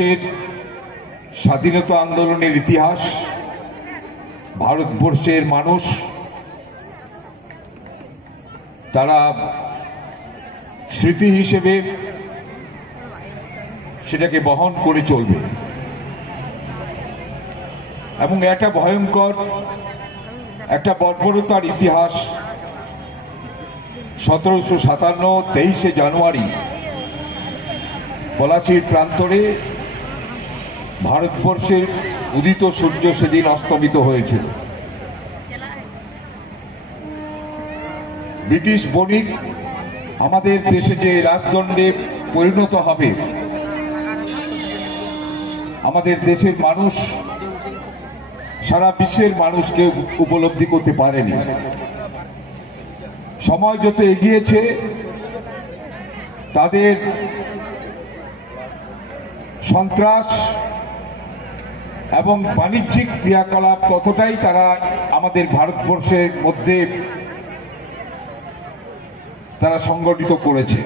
ভারতবর্ষের স্বাধীনতা আন্দোলনের ইতিহাস, ভারতবর্ষের মানুষ, তারা স্মৃতি হিসেবে সেটাকে বহন করে চলবে। এবং একটা ভয়ঙ্কর, একটা বর্বরতার ইতিহাস, সতেরোশো সাতান্ন তেইশে জানুয়ারি পলাশির প্রান্তরে ভারতবর্ষের উদিত সূর্য সেদিন অস্তমিত হয়েছিল ব্রিটিশ বণিক আমাদের দেশে যে রাজদণ্ডে পরিণত হবে, আমাদের দেশের মানুষ, সারা বিশ্বের মানুষকে উপলব্ধি করতে পারেনি। সময় যত এগিয়েছে, তাদের সন্ত্রাস এবং বাণিজ্যিক ক্রিয়াকলাপ ততটাই তারা আমাদের ভারতবর্ষের মধ্যে তারা সংগঠিত করেছে।